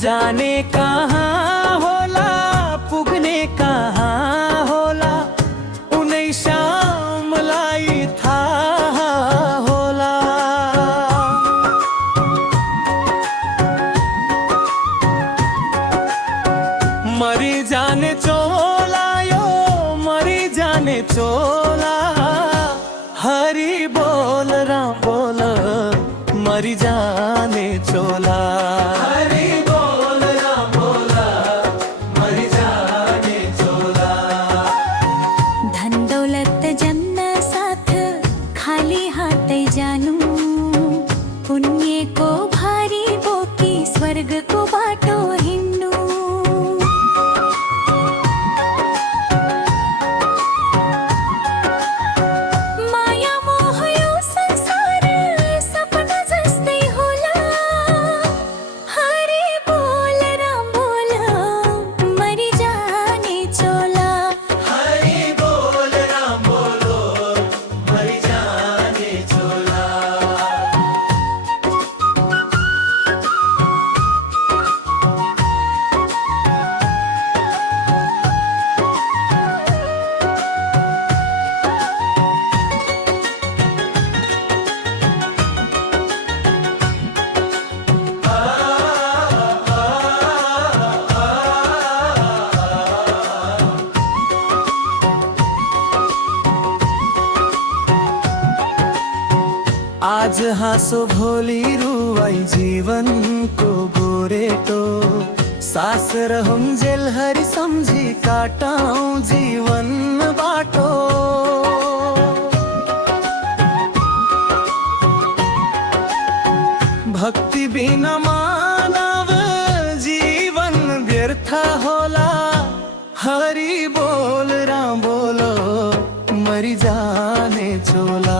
जाने कहाँ होला पुगने कहाँ होला उन्हें शाम लाई था होला। मरी जाने चोला यो मरी जाने चोला हरि बोल राम बोल मरी जाने चोला। हरि बोल राम बोल मरी जाने चोला। धन दौलत जन्ना साथ खाली हाथ जानू पुण्य को भारी बोकी स्वर्ग को बाटो हिंडू। आज हाँसो भोली रुवाई जीवन को गोरे तो सास रहूं जेल हरी समझी काटाऊं जीवन बाटो। भक्ति बिना मानव जीवन व्यर्थ होला। हरि बोल राम बोलो मरी जाने चोला।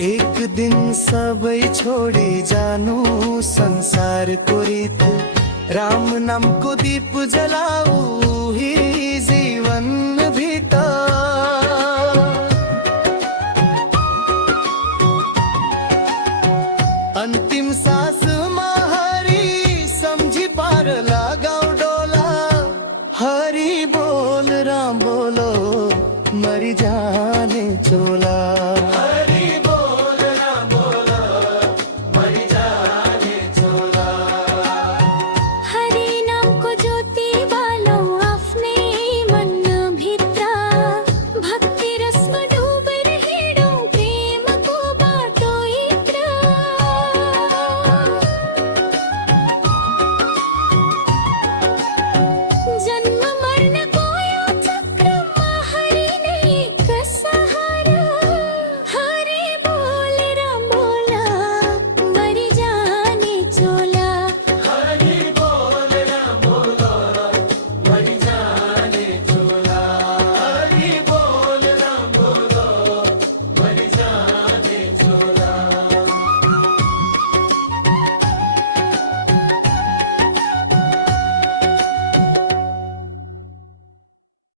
एक दिन सबई छोड़ी जानू संसार को रीत राम नाम को दीप जलाऊ ही जीवन भीतर।